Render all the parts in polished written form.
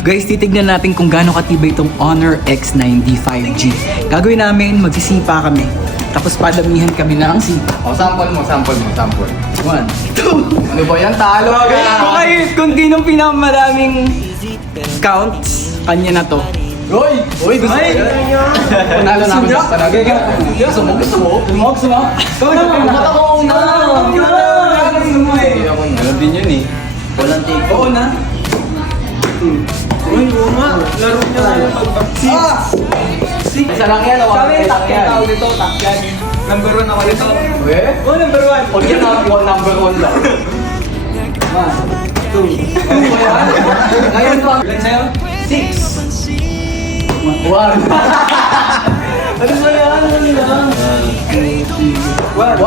Guys, titignan natin kung gaano katibay itong Honor X90 5G. Gagawin namin, magsisipa kami. Tapos padamihan kami ng sipa. O, sample mo. 1, 2. Ano ba yan? Talo ka! Kung sinong pinakamaraming counts, kanya na to. Uy, gusto ko yan. Panalo namin sa talaga. Gusto mo? Gusto mo? Ikaw na. Ba't ako una? Ganun din yun eh. Walang take. Oo na. Uy, oo nga. Laro niya. Isa lang yan. Sabi, takyan tao dito, takyan. Number 1 ako dito. Eh? Oh, number 1. Huwag yan number 1 lang. 1, 2. Ngayon pa. Ilan sa'yo? 6. 1. Ano ba yan? Ano lang? 1.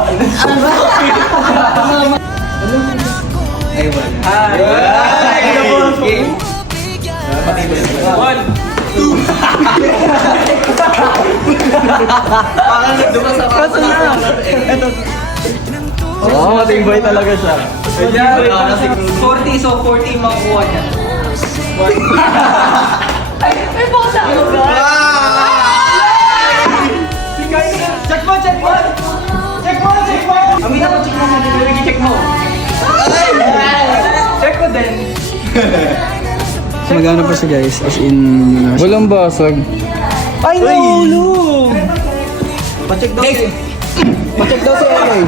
Ay, 1. Game. 1. 2. Parang nagdumas ako. Kaso na. Ito. Oo, matibay talaga siya. 40, so 40 makuha niya. Ay, bosa! Check mo! Amina mo, check mo. Check mo. Check ko din. Magana pa siya guys, as in... Walang basag. Ay, no! Pa-check daw siya. Pacheck daw si Eloy.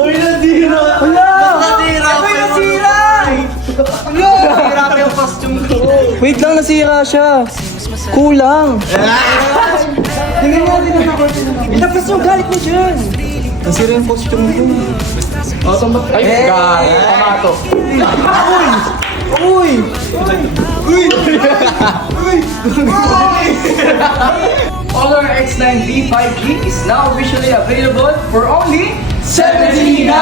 Uy, nasira! Wala! Nasira! Uy, nasira! Ano? Nasira pa yung costume ko. Wait lang, nasira siya. Kulang. Tingnan natin ang nakortin na. Ilabas yung galit mo dyan! Nasira yung costume ko. Ay, God. Pamato. Uy! Honor X9 V5G is now officially available for only $79.99!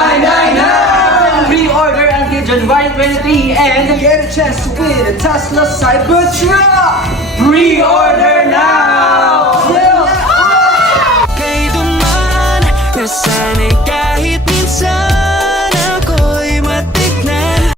Pre-order until January 23 and get a chance to win a Tesla Cybertruck! Pre-order now!